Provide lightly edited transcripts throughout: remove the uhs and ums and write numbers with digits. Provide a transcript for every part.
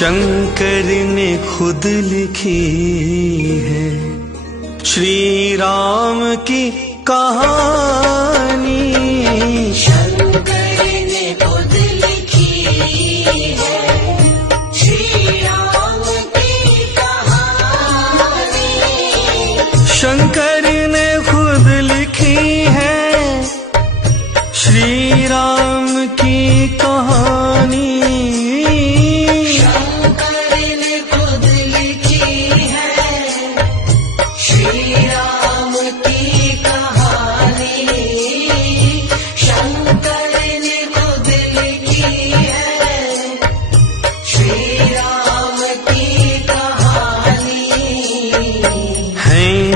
शंकर ने खुद लिखी है श्री राम की कहानी। शंकर ने खुद लिखी है श्री राम की कहानी। शंकर ने खुद लिखी है श्री राम की कहानी।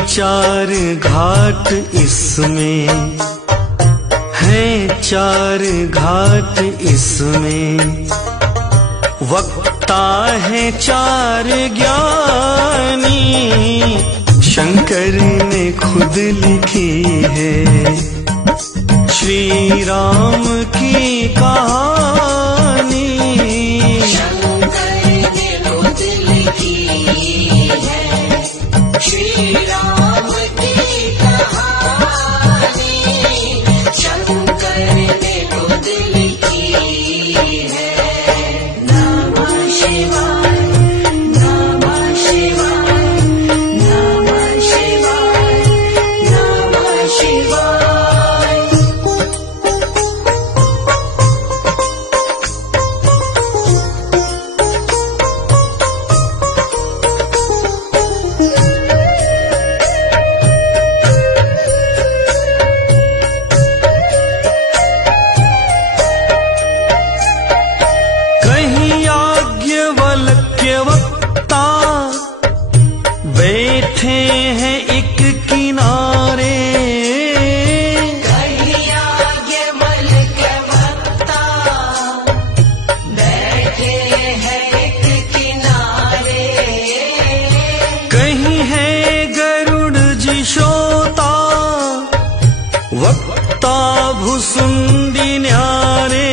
चार घाट इसमें हैं, चार घाट इसमें वक्ता है चार ज्ञानी। शंकर ने खुद लिखी है श्री राम की कहानी। शंकर ने खुद लिखी है श्री राम की कहानी। शंकर ने खुद लिखी है। नमः शिवाय, नमः शिवाय, नमः शिवाय, नमः शिवाय। बैठे हैं एक किनारे, कहीं याज्ञवल के वक्ता बैठे हैं एक किनारे। कहीं है गरुड़ जी श्रोता वक्ता भुसुंडी न्यारे।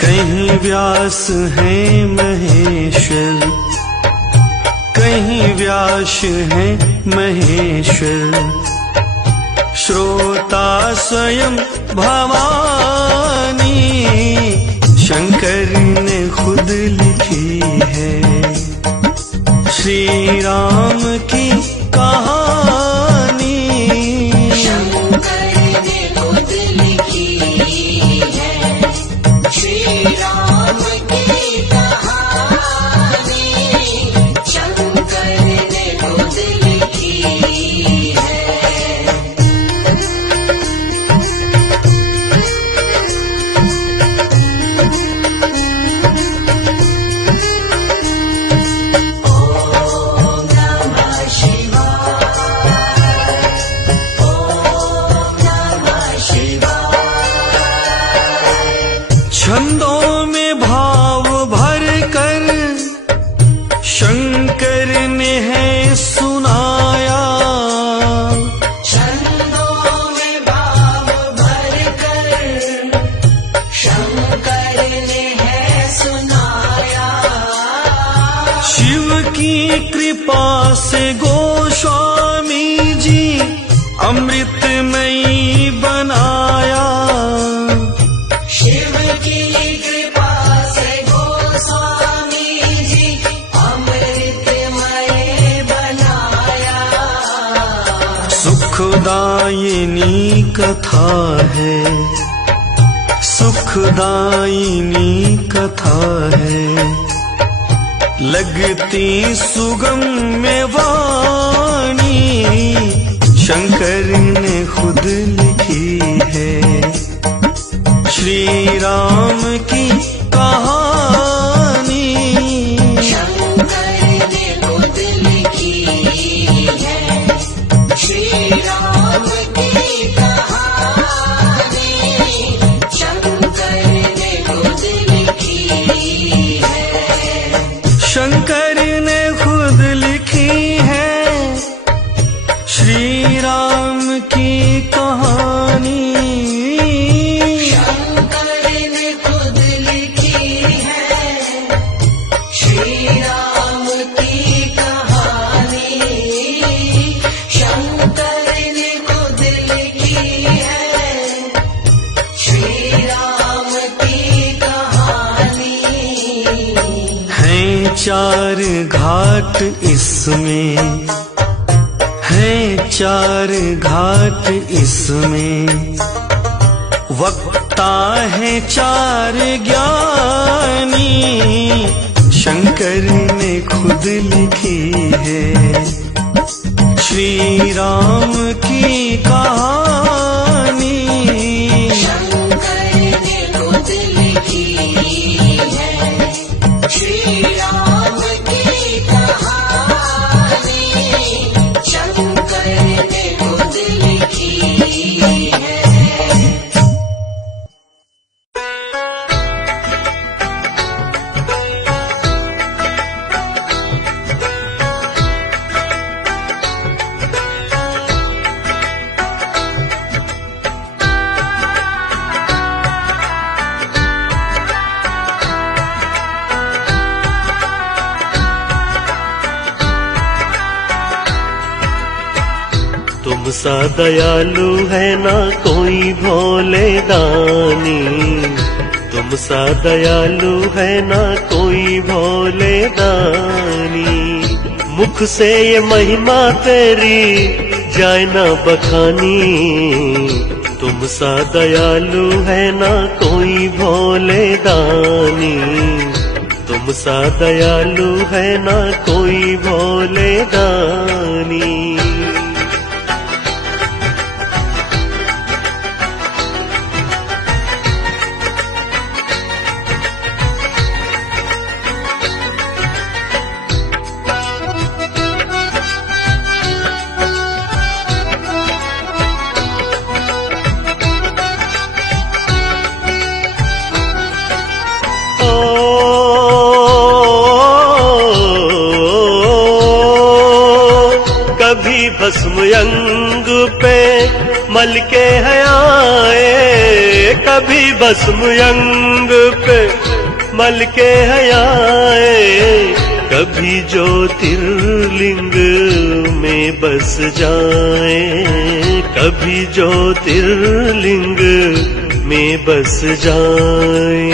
कहीं व्यास है महेश्वर, कहीं व्यास है महेश्वर। श्रोता स्वयं भवानी। शंकर ने खुद लिखी है श्री राम की कहानी। शंकर ने खुद लिखी है श्री राम की कहानी। शंकर ने खुद लिखी है। ओम नमः शिवाय, ओम नमः शिवाय। छंदों में भाव भर कर शंकर ने है सुनाया। छंदों में भाव भर कर शंकर ने है सुनाया। शिव की कृपा से गोस्वामी जी अमृतमयी बनाया। शिव की कृपा से गोस्वामी जी अमृतमय बनाया। सुखदायिनी कथा है, सुखदायिनी कथा है। लगती सुगम में वाणी। शंकर ने खुद लिखी है श्री राम की कहानी। शंकर ने खुद लिखी है श्री राम की कहानी। शंकर ने खुद लिखी है। शंकर ने खुद लिखी है घाट इसमें हैं, 4 घाट इसमें। वक्ता है 4 ज्ञानी, शंकर ने खुद लिखी है। श्री राम की कहानी शंकर ने खुद लिखी है। श्री राम की कहानी शंकर ने खुद लिखी है। तुम सा दयालु है ना कोई भोले दानी, तुम सा दयालु है ना कोई भोले दानी। मुख से ये महिमा तेरी जाए ना बखानी, तुम सा दयालु है ना कोई भोले दानी, तुम सा दयालु है ना कोई भोले दानी। कभी भस्म अंग पे मल के हयाए, कभी भस्म अंग पे मल के हयाए। कभी ज्योतिर्लिंग में बस जाए, कभी ज्योतिर्लिंग में बस जाए।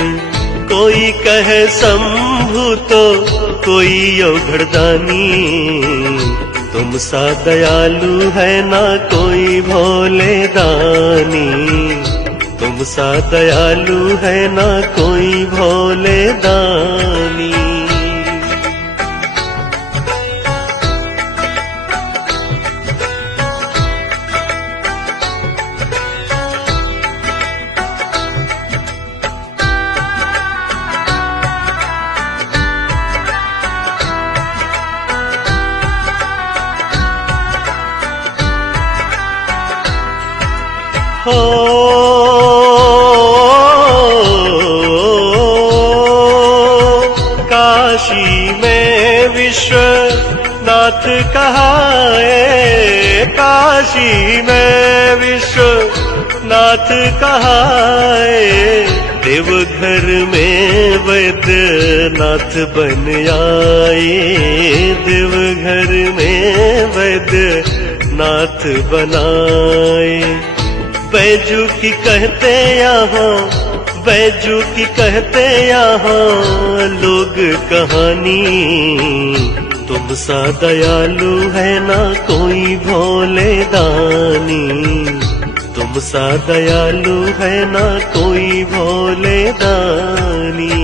कोई कहे शंभु तो कोई औघड़दानी, तुम सा दयालु है ना कोई भोले दानी, तुम सा दयालु है ना कोई भोले दानी। हो काशी में विश्वनाथ कहाए, काशी में विश्वनाथ कहाए। देवघर में वैद्यनाथ बन आए, देवघर में वैद्यनाथ बनाए। बैजू की कहते यहाँ, बैजू की कहते यहाँ लोग कहानी, तुम सा दयालु है ना कोई भोले दानी, तुम सा दयालु है ना कोई भोले दानी।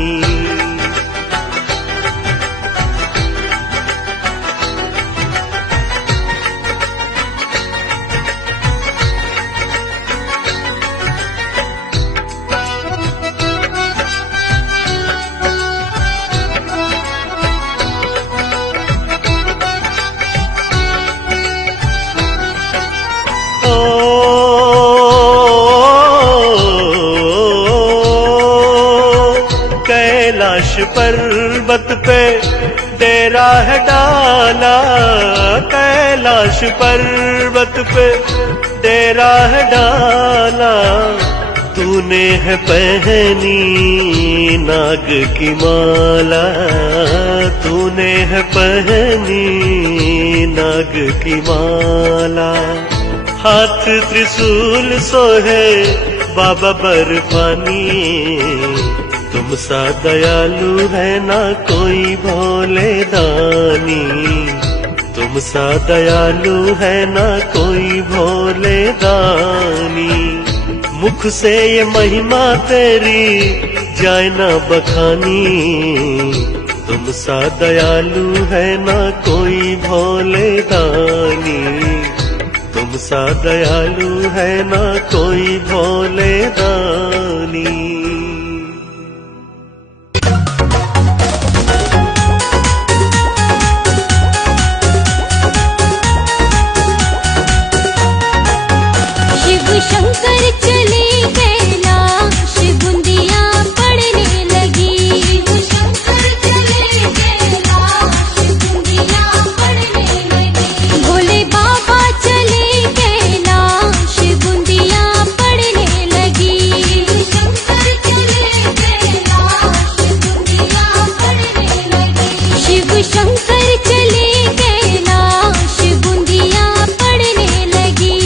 कैलाश पर्वत पे डेरा है डाला, कैलाश पर्वत पे डेरा है डाला। तूने है पहनी नाग की माला, तूने है पहनी नाग की माला। हाथ त्रिशूल सोहे बाबा बर्फानी, तुम सा दयालु है ना कोई भोले दानी, तुम सा दयालु है ना कोई भोले दानी। मुख से ये महिमा तेरी जाए ना बखानी, तुम सा दयालु है ना कोई भोले दानी, तुम सा दयालु है ना कोई भोले दानी। शंकर चले कैलाश बूंदिया पड़ने लगी, शंकर चले कैलाश बूंदिया पड़ने लगी। भोले बाबा चले कैलाश बूंदिया पड़ने लगी, शंकर चले कैलाश बूंदिया पड़ने लगी। शिव शंकर चले कैलाश बूंदिया पड़ने लगी,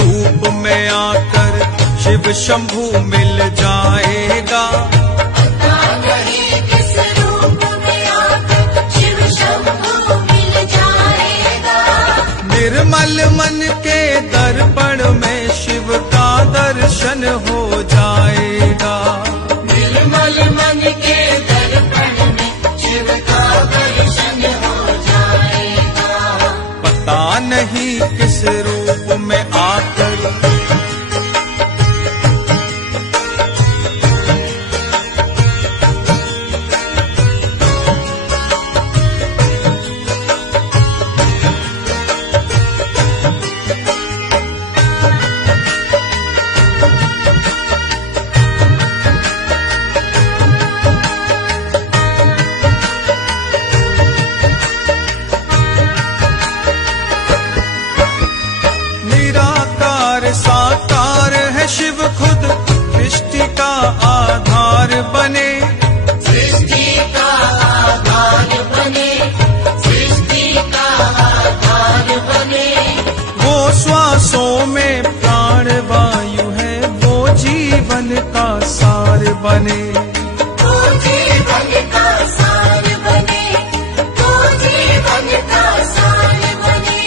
रूप में आकर शिव शंभू मिल जाएगा। पता नहीं किस रूप में आकर शिव शंभू मिल जाएगा। निर्मल मन के दर्पण में शिव का दर्शन हो जाएगा। निर्मल मन के दर्पण में शिव का दर्शन हो जाएगा। पता नहीं किस रूप में आकर साकार है शिव खुद सृष्टि का आधार बने। सृष्टि का आधार बने। सृष्टि का आधार बने। वो श्वासों में प्राण वायु है, वो जीवन का सार बने। वो जीवन का सार बने। वो जीवन का सार बने।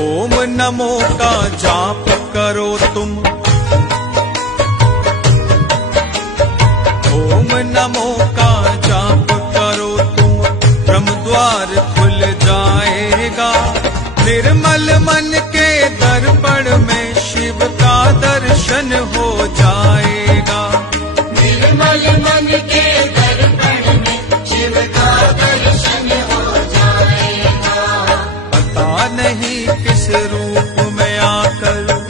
ओम नमो का जाप करो तुम। ओम नमो का जाप करो तुम, ब्रह्म द्वार खुल जाएगा। निर्मल मन के दर्पण में शिव का दर्शन हो जाएगा। निर्मल मन के दर्पण में शिव का दर्शन हो जाएगा। पता नहीं किस रूप में आकर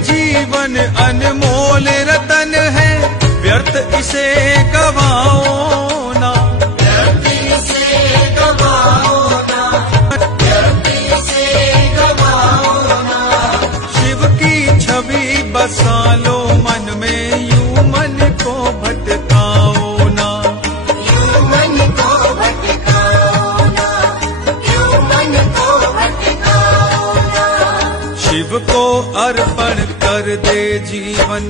जीवन अनमोल रतन है, व्यर्थ इसे गवाओ ना। व्यर्थ इसे गवाओ ना। व्यर्थ इसे गवाओ ना। शिव की छवि बसा लो मन में, यूं मन को भटकाओ ना। यूं मन को भटकाओ ना। यूं मन को भटकाओ ना। शिव को अर्पण कर दे जीवन।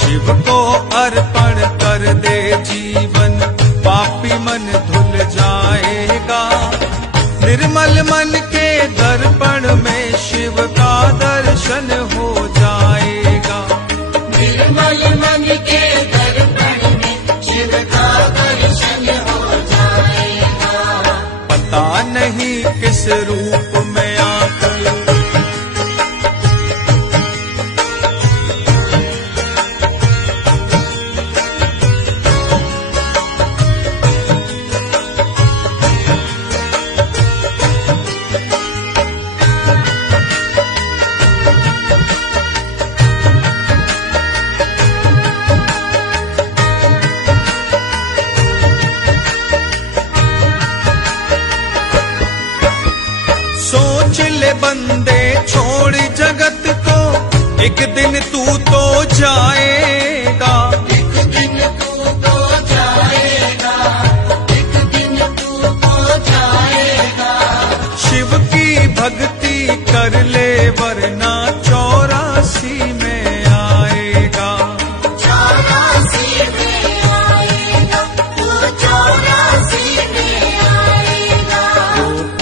शिव को अर्पण कर दे जीवन, पापी मन धुल जाएगा। निर्मल मन के दर्पण में शिव का दर्शन हो जाएगा। निर्मल मन के दर्पण में शिव का दर्शन हो जाएगा। पता नहीं किस रूप में आकर सोच ले बंदे छोड़ जगत को, एक दिन तू तो जाएगा। एक दिन तू तो जाएगा। एक दिन तू तो जाएगा। शिव की भक्ति कर ले वरना 84 में आएगा। 84 में आएगा। तू 84 में आएगा।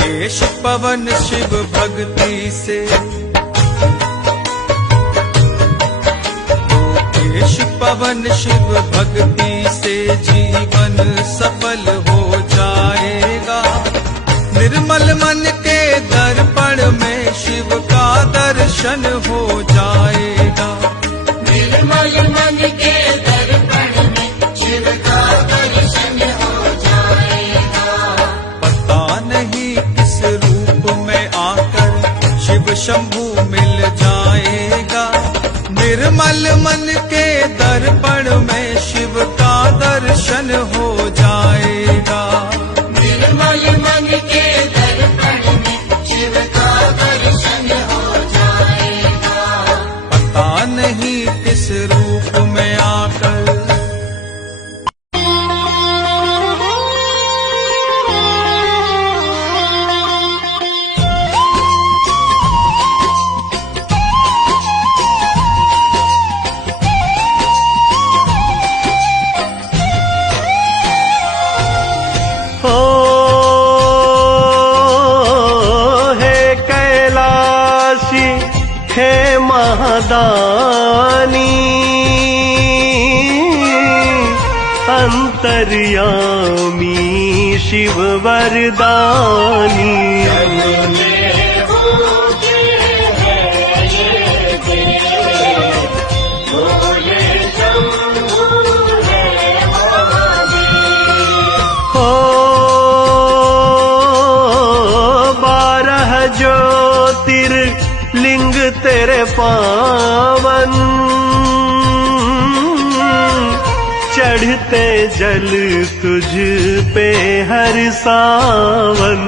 केश पवन शिव भक्ति से, केश पवन शिव भक्ति से जीवन सफल हो जाएगा। निर्मल मन के दर्पण में शिव का दर्शन हो जाएगा। निर्मल मन के दर्पण में शिव का दर्शन हो जाएगा। पता नहीं किस रूप में आकर शिव शंभू मिल जाएगा। निर्मल मन के दर्पण में शिव का दर्शन हो जाएगा। निर्मल मन के दर्पण में शिव का दर्शन हो जाएगा। पता नहीं किस रूप में आकर हे महादानी अंतर्यामी शिव वरदानी। हो 12 ज्योतिर्लिंग तेरे पावन, चढ़ते जल तुझ पे हर सावन।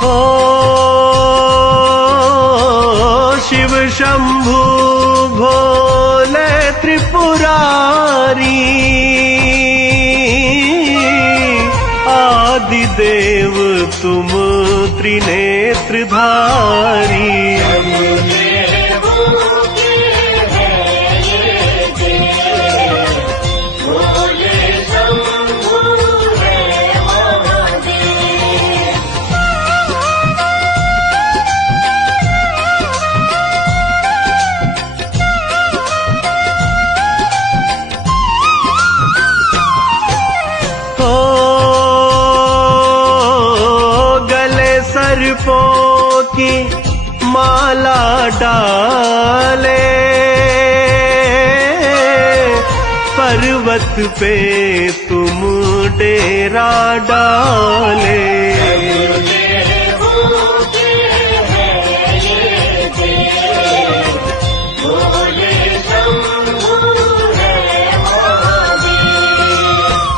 हो शिव शंभु भोले त्रिपुरारी, आदिदेव तुम त्रिनेत्रधारी। सर्पों की माला डाले, पर्वत पे तुम डेरा डाले।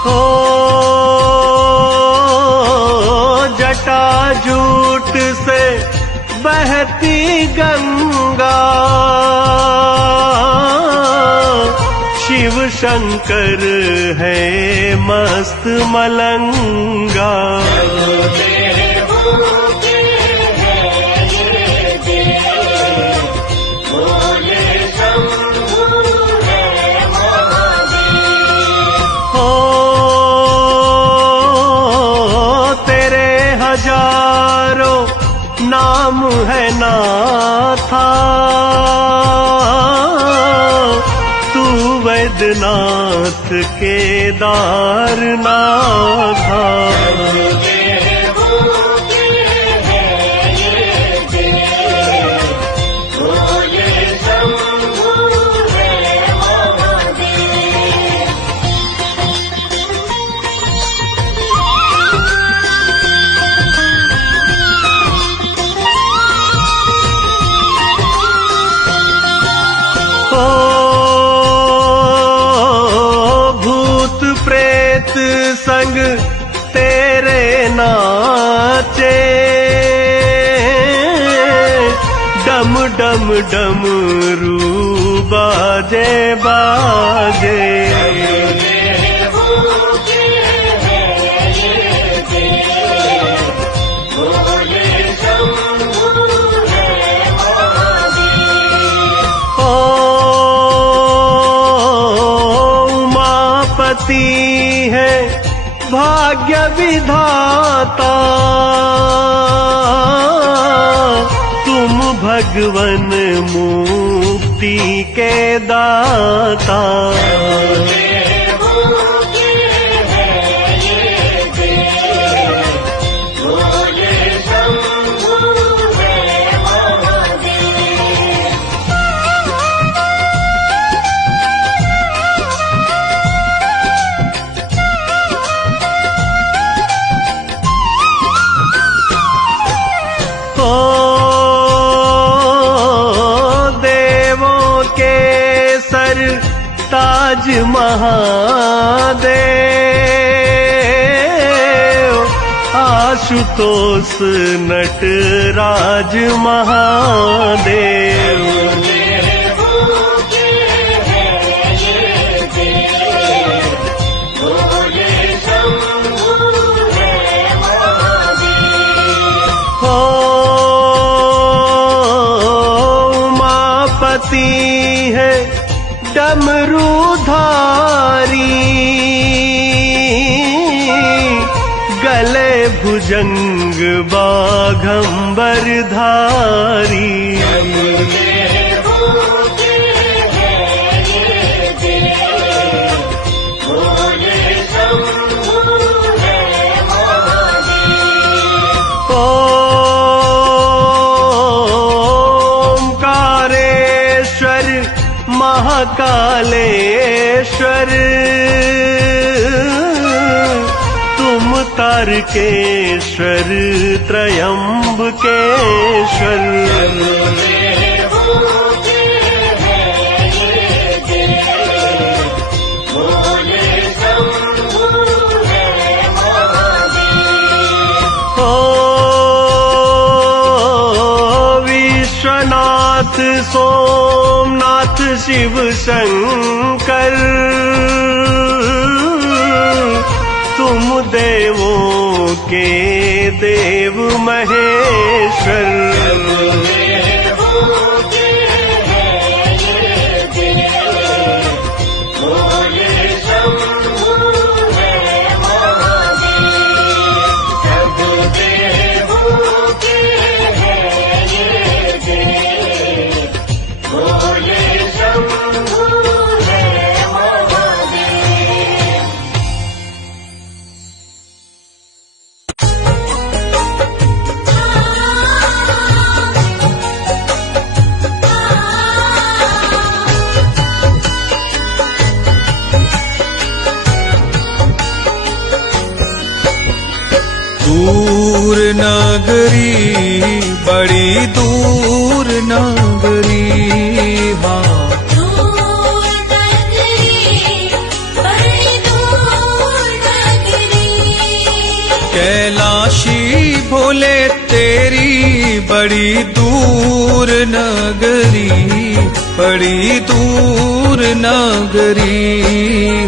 हो जटाजूट से बहती गंगा, शिव शंकर है मस्त मलंगा। हो तेरे हजारों नाम है नाथा, तू वैद्यनाथ केदारनाथा। भूत प्रेत संग तेरे नाचे, डम डम डमरू बाजे बाजे। है भाग्य विधाता, तुम भगवन मुक्ति के दाता। राज महादेव, आशुतोष नटराज महादेव। उमापति है डमरूधारी, गले भुजंग बाघंबर धारी। ओंकारेश्वर महाकालेश्वर, तुम तारकेश्वर त्रयंबकेश्वर। विश्वनाथ सोमनाथ शिव शंकर, तुम देवों के देव महेश्वर। दूर नगरी, बड़ी दूर नगरी, हाँ दूर नगरी, बड़ी दूर नगरी। कैलाशी भोले तेरी बड़ी दूर नगरी, बड़ी दूर नगरी,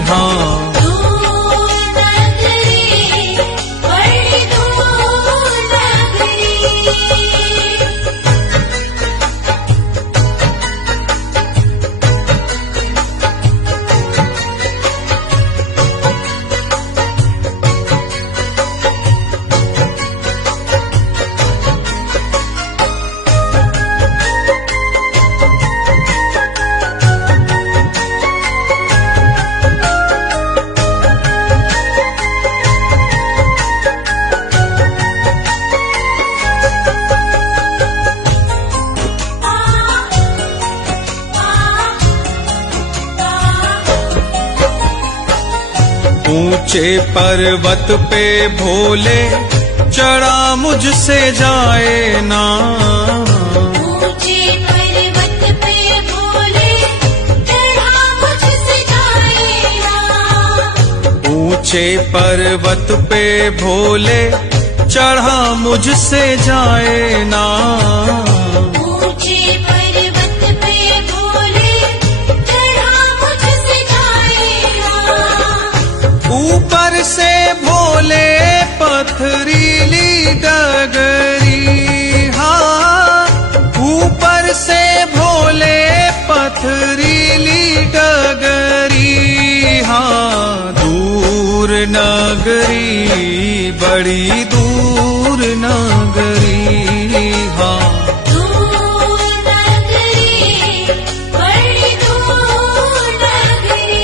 हाँ ऊंचे पर्वत पे भोले चढ़ा मुझसे जाए ना, ऊंचे पर्वत पे भोले चढ़ा मुझसे जाए ना। ऊंचे पर्वत पे भोले चढ़ा मुझसे जाए ना। ऊंचे पर्वत पे भोले चढ़ा मुझसे जाए ना। ऊपर से भोले पथरीली डगरी, हाँ ऊपर से भोले पथरीली डगरी, हाँ दूर नगरी, बड़ी दूर नगरी, हाँ दूर नगरी, बड़ी दूर नगरी।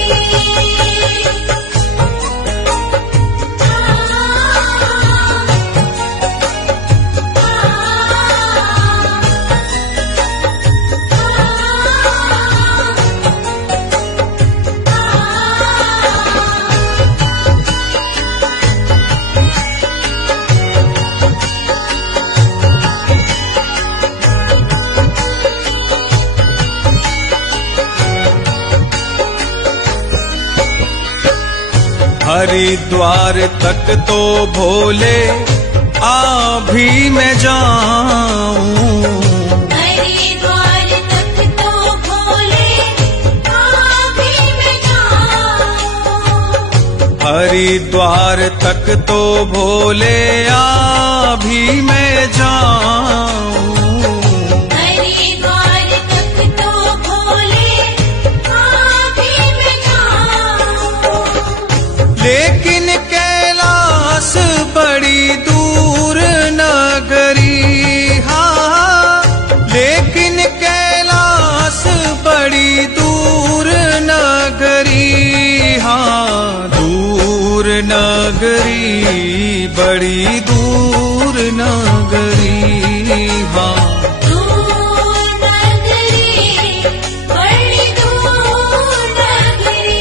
हरिद्वार तक तो भोले अभी मैं जाऊं, हरिद्वार तक तो भोले अभी मैं जाऊं, हरिद्वार तक तो भोले अभी मैं जाऊं, हरिद्वार तक तो भोले अभी मैं जाऊं, लेकिन कैलाश बड़ी दूर नगरी, हाँ, लेकिन कैलाश बड़ी दूर नगरी, हाँ, दूर नगरी, बड़ी दूर नगरी, हाँ। दूर नगरी, बड़ी दूर नगरी।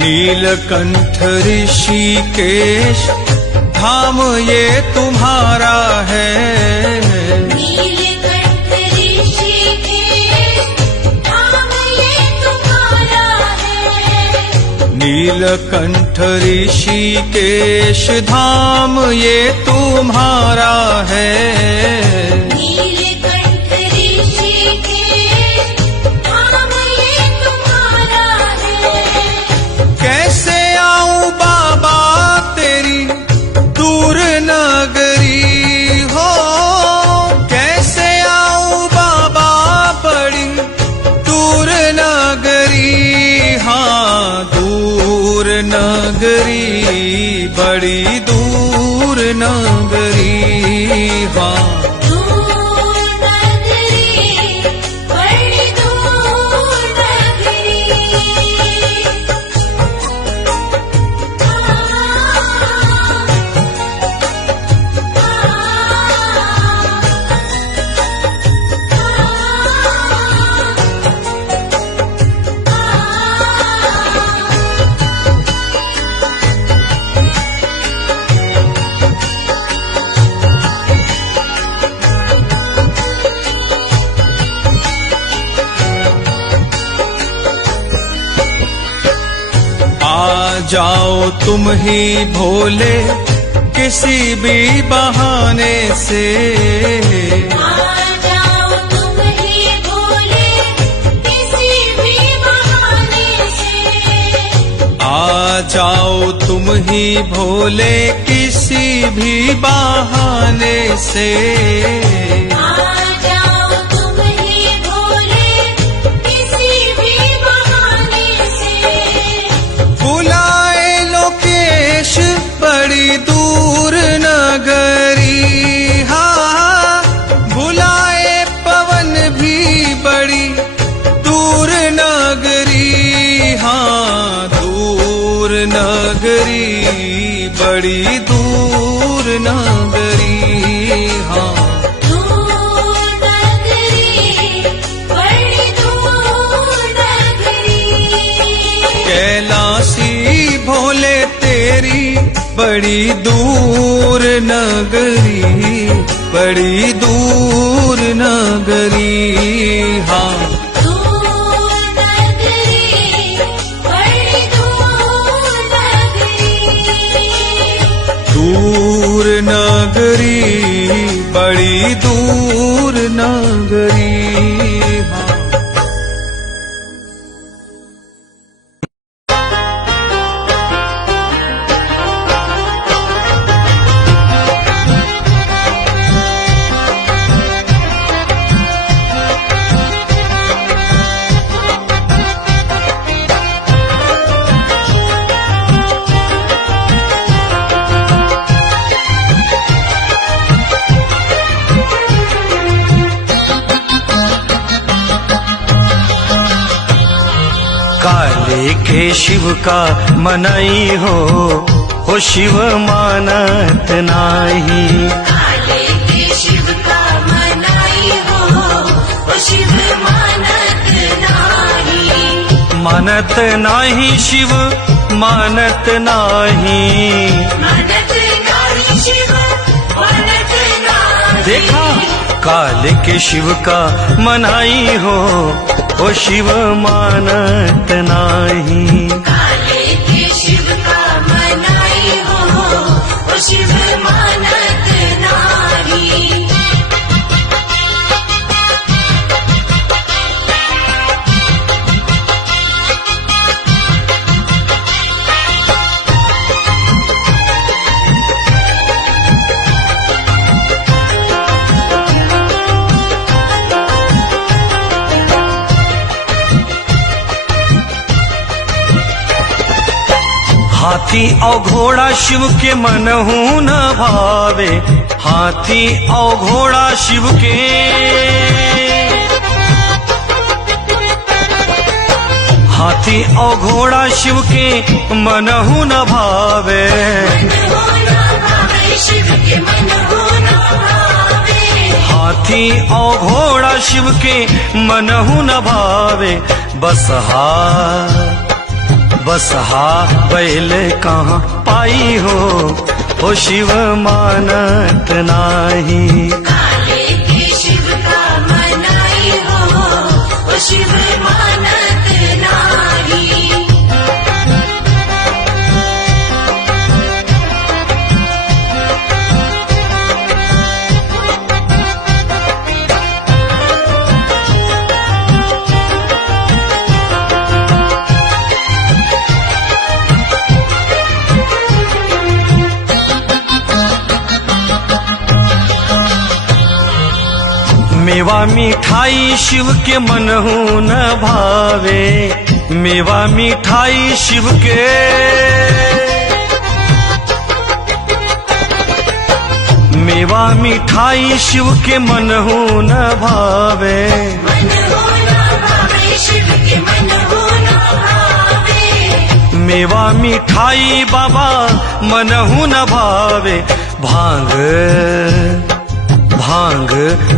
नीलकंठ ऋषिकेश धाम ये तुम्हारा है, नीलकंठ ऋषिकेश धाम ये तुम्हारा है, नीलकंठ ऋषिकेश धाम ये तुम्हारा है, नीलकंठ ऋषिकेश धाम ये तुम्हारा है। कैसे आऊं बाबा तेरी दूर नगरी हो, कैसे आऊं बाबा बड़ी दूर नगरी, हाँ, दूर नगरी, बड़ी दूर नगरी, हाँ। दूर नगरी, बड़ी दूर नगरी। आ जाओ तुम ही भोले किसी भी बहाने से, आ जाओ तुम ही भोले किसी भी बहाने से, आ जाओ तुम ही भोले किसी भी बहाने से, आ जाओ तुम ही भोले किसी भी बहाने से। बुलाए लोकेश बड़ी दूर नगरी, हाँ, बुलाए पवन भी बड़ी दूर नगरी, हाँ, दूर नगरी, बड़ी दूर नगरी, हाँ। दूर नगरी, बड़ी दूर नगरी। कैलाशी भोले तेरी बड़ी दूर नगरी, बड़ी दूर नगरी, हाँ। दूर नगरी, बड़ी दूर नगरी। दूर नगरी, बड़ी दूर नगरी, हाँ। काले के शिव का मनाई हो शिव मानत नाही। काले के शिव का मनाई हो शिव मानत नाही। मानत नाही शिव मानत नाही। मानत नाही शिव मानत नाही। देखा काले के शिव का मनाई हो शिव मानत नाही। काले के शिव का मनाई हो शिव मानत नाही। हाथी और घोड़ा शिव के मनहु न भावे। हाथी और घोड़ा शिव के हाथी और घोड़ा शिव के मनहु न भावे। शिव के मन हो न भावे। हाथी और घोड़ा शिव के मनहु न भावे। बसहा बैल कहाँ पाई हो शिव मानत नाही। काले के शिव का मनाई हो शिव मानत नाही। मेवा मिठाई शिव के मनहु न भावे। मेवा मिठाई शिव के मेवा मिठाई शिव के मनहु न भावे। मन हो न भावे शिव के मन हो न भावे। मेवा मिठाई बाबा मनहु न भावे। भांग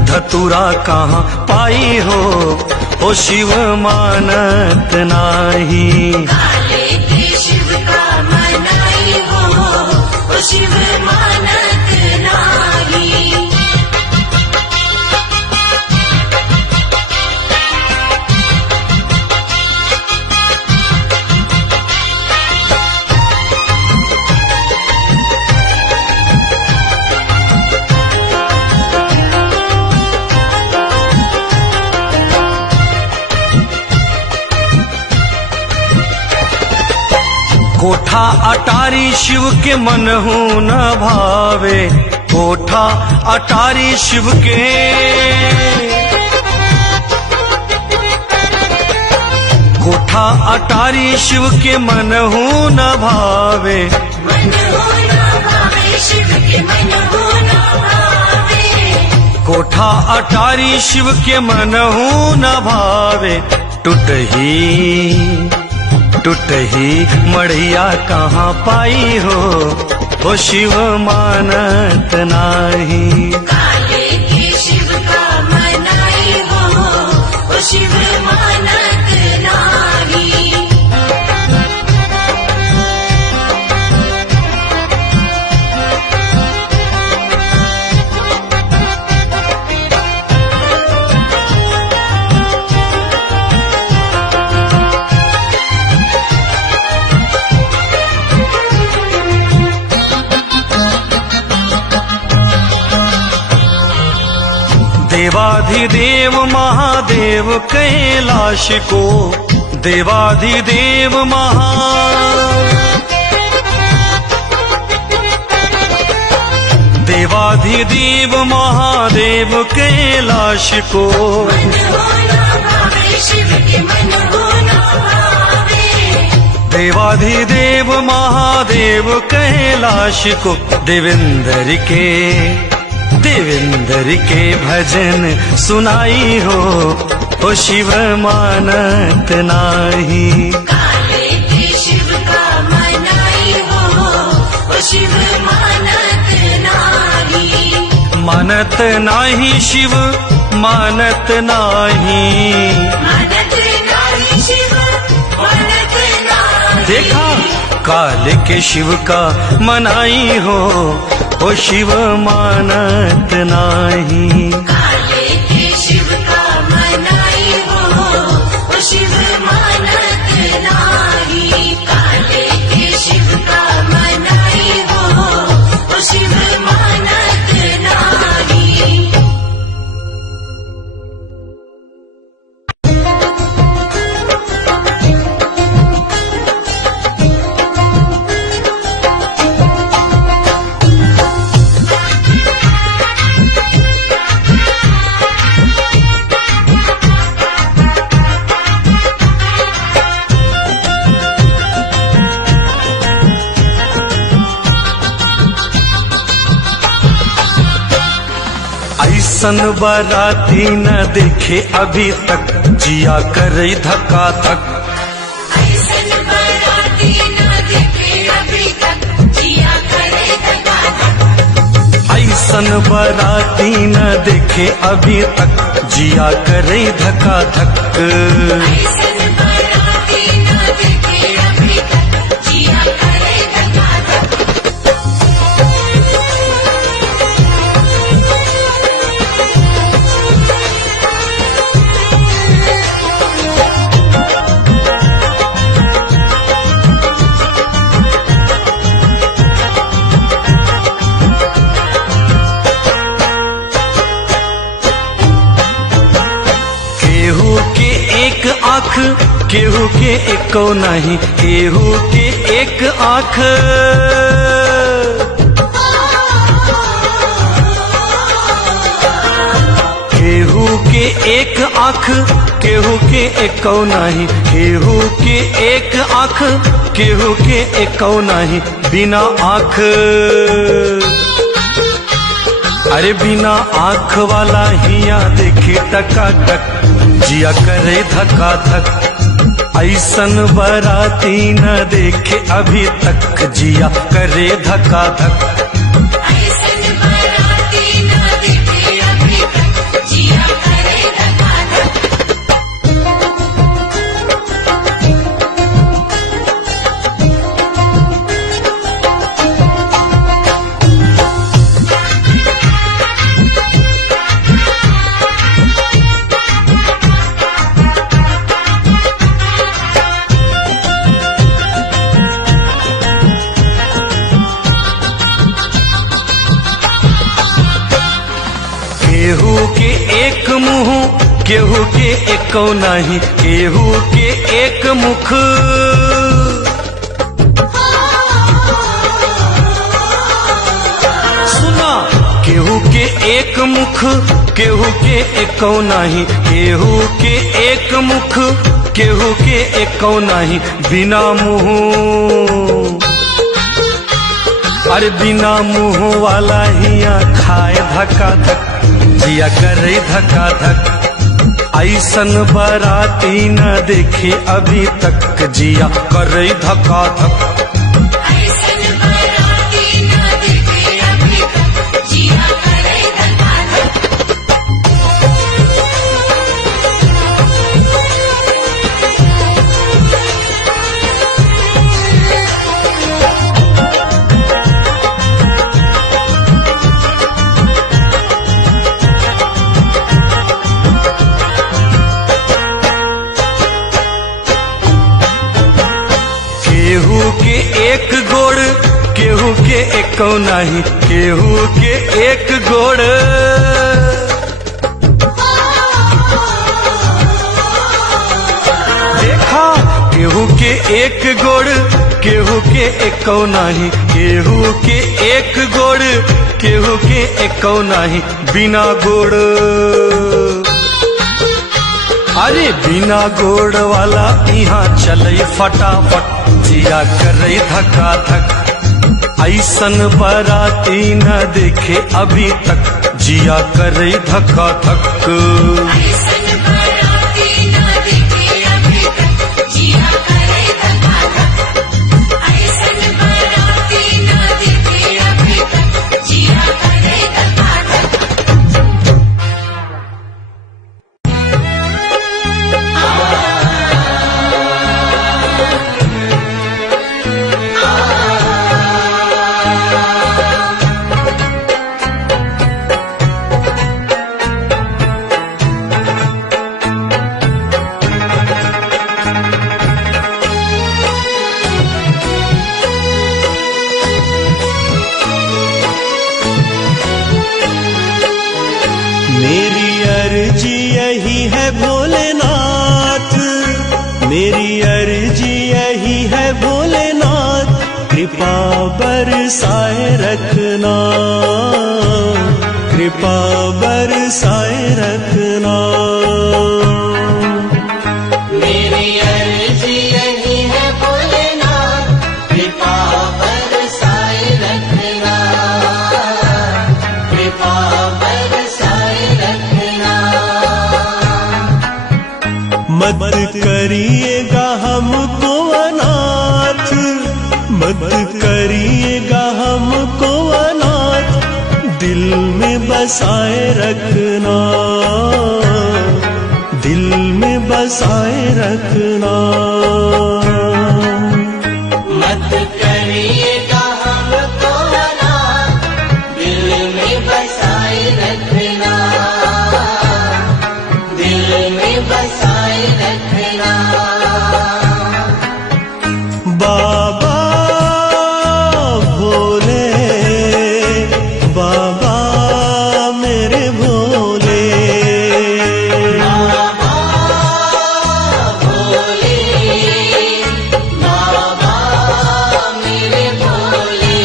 धतुरा कहाँ पाई हो शिव मानत नाही। काले के शिव का मनाई हो शिव मानत नाही। कोठा अटारी शिव के मनहु न भावे। कोठा अटारी शिव के कोठा अटारी शिव के मनहु न भावे। मन हो न भावे शिव के मन हो न भावे। कोठा अटारी शिव के मनहु न भावे। टूटही मढ़िया कहाँ पाई हो शिव मानत नाही। काले के शिव का मनाई हो शिव मानत नाही। देवाधिदेव महादेव कैलाश को। देवाधिदेव देवाधिदेव महादेव कैलाश को। मन हो न भावे शिव के मन हो न भावे। देवाधिदेव महादेव कैलाश को। देवेंद्र के भजन सुनाई हो शिव मानत नाही। काले ओ शिव मानत नाही। मानत नाही शिव मानत नाही। मानत नाही शिव मानत नाही। देखा काल के शिव का मनाई हो, ओ शिव मानत नाही। काले के शिव का मनाई हो, ओ शिव मानत नाही। काले के शिव का मनाई हो, ओ शिव मानत नाही। ऐसन बाराती न देखे अभी तक, जिया करे धक्का धक। ऐसन बाराती न देखे अभी तक, जिया करे धक्का धक। ऐसन बाराती न देखे अभी तक, जिया करे धक्का धक। ऐसन बाराती न देखे अभी तक, जिया करे धक्का धक। केहू के एक आँख केहू के एको नहीं, केहू के एक आँख। केहू के एक आँख केहू के एको नहीं, केहू के एक आँख केहू के एको नहीं। बिना आँख अरे बिना आँख वाला हिया देखी टकाटक, जिया करे धक्का धक। ऐसन बाराती न देखे अभी तक, जिया करे धक्का धक। ऐसन बाराती न देखे अभी तक, जिया करे धक्का धक। केहू के एक मुँह केहू के एको नहीं, केहू के एक मुख। सुना केहू के एक मुख केहू के एको नहीं, केहू के एक मुख केहू के एको नहीं। बिना मुँह अरे बिना मुँह वाला हिया खाए धक्का धक, जिया करे धक्का धक। ऐसन बाराती न देखे अभी तक, जिया करे धक्का धक। ऐसन बाराती न देखे अभी तक, जिया करे धक्का धक। केहू के एक गोड़ केहू के एको नहीं, केहू के एक गोड़। देखा केहू के एक गोड़ केहू के एको नहीं, केहू के एक गोड़ केहू के एको नहीं। बिना गोड़ अरे बिना गोड़ वाला यहाँ चले फटाफट, जिया करे धक्का धक। ऐसन बाराती न देखे अभी तक, जिया करे धक्का धक। ऐसन बाराती न देखे अभी तक, जिया करे धक्का धक। ऐसन बाराती न देखे मेरी अर्जी यही है भोलेनाथ, मेरी अर्जी यही है भोलेनाथ, कृपा बरसाए रखना, कृपा बरसाए रखना। मेरी अर्जी यही है भोलेनाथ, कृपा बरसाए रखना, कृपा बरसाए रखना। मत करिएगा हमको अनाथ, मत करिएगा हमको अनाथ, दिल में बसाए रखना, दिल में बसाए रखना। मत करिएगा हमको अनाथ, दिल में बसाए रखना, दिल में बसाए रखना। बाबा भोले, बाबा मेरे भोले, बाबा भोले, बाबा मेरे भोले।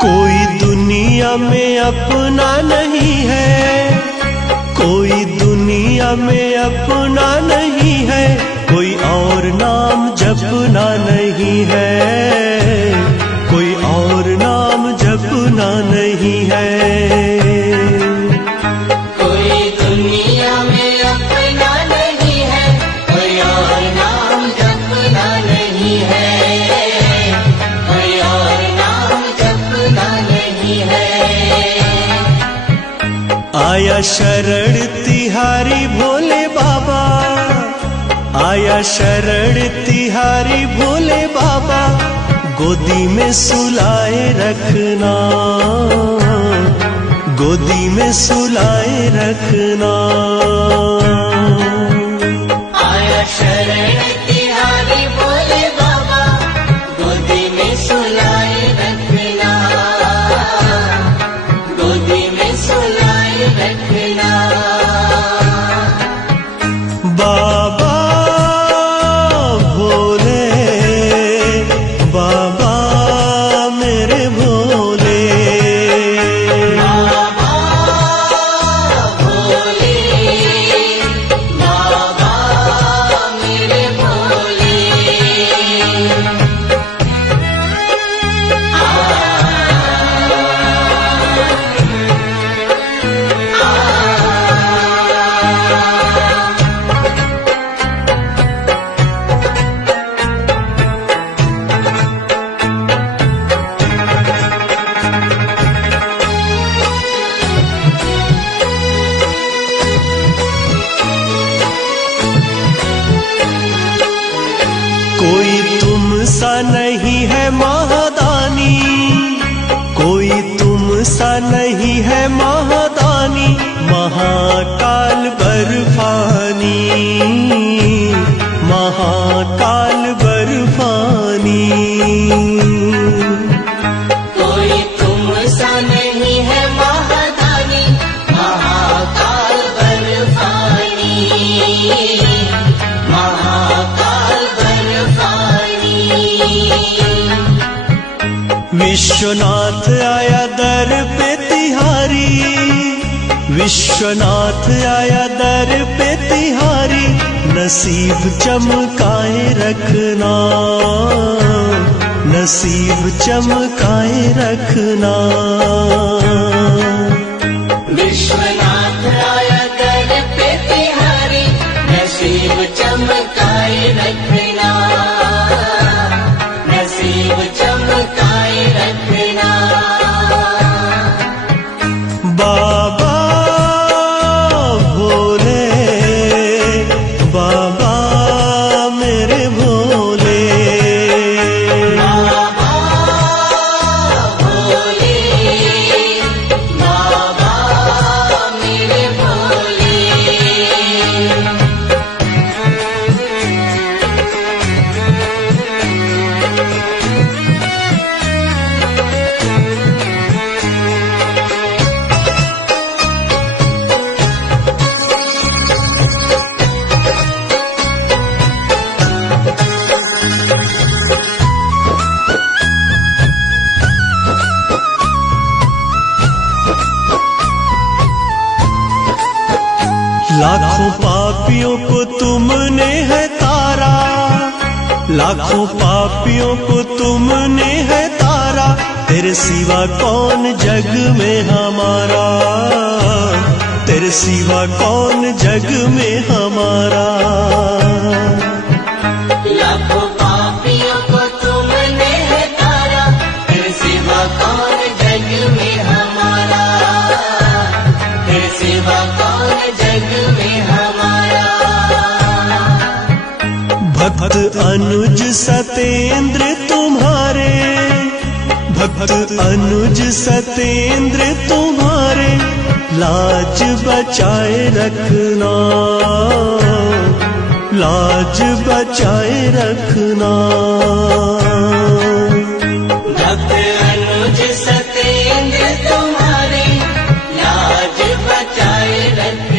कोई दुनिया में अपना नहीं है, कोई दुनिया में अपना नहीं है, कोई और नाम जपना नहीं है, कोई और नाम जपना नहीं है। कोई दुनिया में अपना नहीं है, कोई और नाम जपना नहीं है, कोई और नाम जपना नहीं है। आया शरण तिहारी भोले बाबा, आया शरण तिहारी भोले बाबा, गोदी में सुलाए रखना, गोदी में सुलाए रखना। आया शरण तिहारी भोले बाबा, गोदी में सुलाए रखना, गोदी में सुलाए रखना। बाबा भोले, बाबा मेरे भोले, बाबा भोले, बाबा मेरे भोले। कोई तुम सा नहीं है महादानी, कोई तुम सा नहीं है महादानी, महाकाल बर्फानी, महाकाल बर्फानी। कोई तुम सा नहीं है महादानी, महाकाल बर्फानी, महाकाल बर्फानी। विश्वनाथ आया दर पे तिहारी, विश्वनाथ आया दर पे तिहारी, नसीब चमकाए रखना, नसीब चमकाए रखना। विश्वनाथ आया दर पे तिहारी, नसीब चमकाए रखना, नसीब चमकाए रखना। बाबा लाखों पापियों को तुमने है तारा, लाखों पापियों को तुमने है तारा, तेरे सिवा कौन जग में हमारा, तेरे सिवा कौन जग में हमारा। लाखों पापियों को तुमने है तारा, तेरे सिवा कौन जग में हमारा, तेरे सिवा कौन जग में हमारा। भक्त अनुज सतेंद्र तुम्हारे, भक्त अनुज सतेंद्र तुम्हारे, लाज बचाए रखना, लाज बचाए रखना। भक्त अनुज सतेंद्र तुम्हारे, लाज बचाए रखना।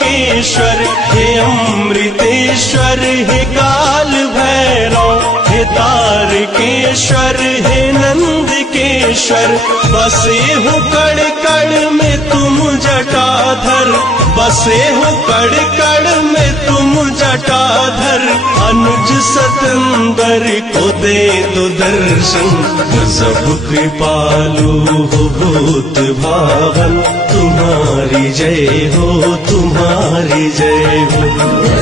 त्र्यंबकेश्वर हे अमृतेश्वर हे काल भैरव हे तारकेश्वर हे नंदकेश्वर बसे हो कण कण में तुम जटाधर बसे हो कण कण में तुम जटाधर अनुज सतंदर को दे दो दर्शन सब कृपालु हो भूत भावन तुम्हारी जय हो तुम्हारी जय हो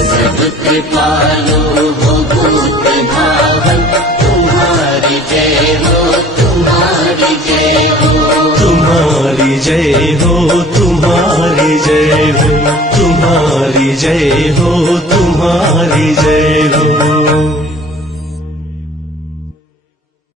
सब कृपालु हो भूत भावन तुम्हारी जय हो तुम्हारी जय हो तुम्हारी जय हो तुम्हारी जय हो तुम्हारी जय हो तुम्हारी जय हो।